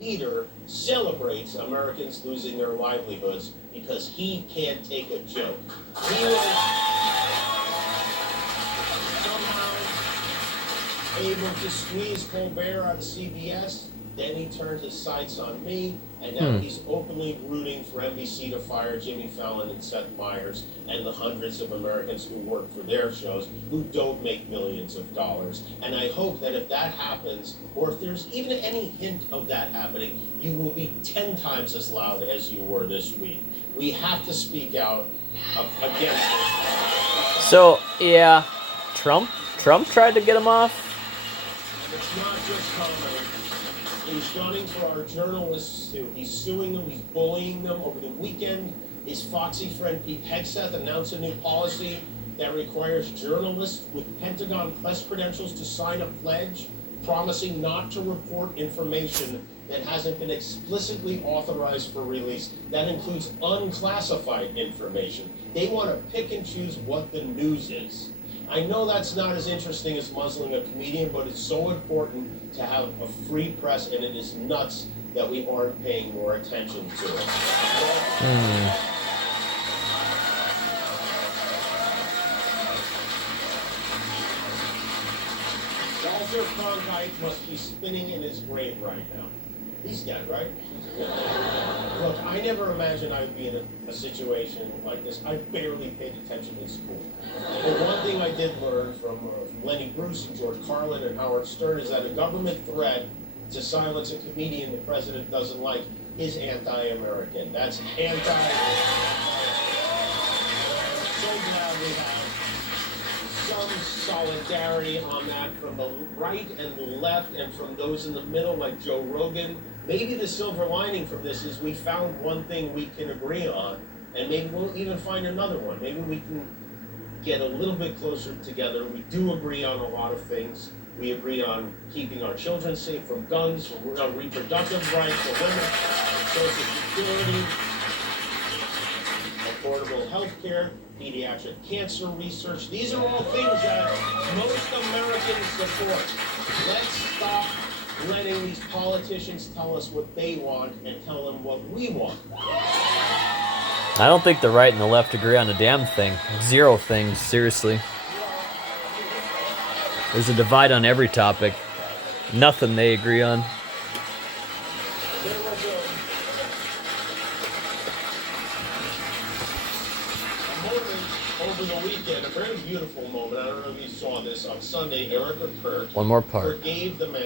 leader celebrates Americans losing their livelihoods because he can't take a joke. He was somehow able to squeeze Colbert out of CBS. Then he turned his sights on me, and now he's openly rooting for NBC to fire Jimmy Fallon and Seth Meyers and the hundreds of Americans who work for their shows who don't make millions of dollars. And I hope that if that happens, or if there's even any hint of that happening, you will be 10 times as loud as you were this week. We have to speak out against it. So, yeah, Trump tried to get him off. It's not just comedy. He's gunning for our journalists too. He's suing them. He's bullying them. Over the weekend, his foxy friend Pete Hegseth announced a new policy that requires journalists with Pentagon press credentials to sign a pledge promising not to report information that hasn't been explicitly authorized for release. That includes unclassified information. They want to pick and choose what the news is. I know that's not as interesting as muzzling a comedian, but it's so important to have a free press, and it is nuts that we aren't paying more attention to it. Walter Cronkite must be spinning in his grave right now. He's dead, right? Look, I never imagined I would be in a situation like this. I barely paid attention in school. But one thing I did learn from Lenny Bruce and George Carlin and Howard Stern is that a government threat to silence a comedian the president doesn't like is anti-American. That's So glad we have some solidarity on that from the right and the left and from those in the middle like Joe Rogan. Maybe the silver lining from this is we found one thing we can agree on, and maybe we'll even find another one. Maybe we can get a little bit closer together. We do agree on a lot of things. We agree on keeping our children safe from guns, on reproductive rights for women, Social Security, affordable health care, pediatric cancer research. These are all things that most Americans support. Let's stop letting these politicians tell us what they want and tell them what we want. I don't think the right and the left agree on a damn thing. Zero things, seriously. There's a divide on every topic. Nothing they agree on. There was a moment over the weekend, a very beautiful moment. I don't know if you saw this on Sunday. Erica Kirk One more part. forgave the man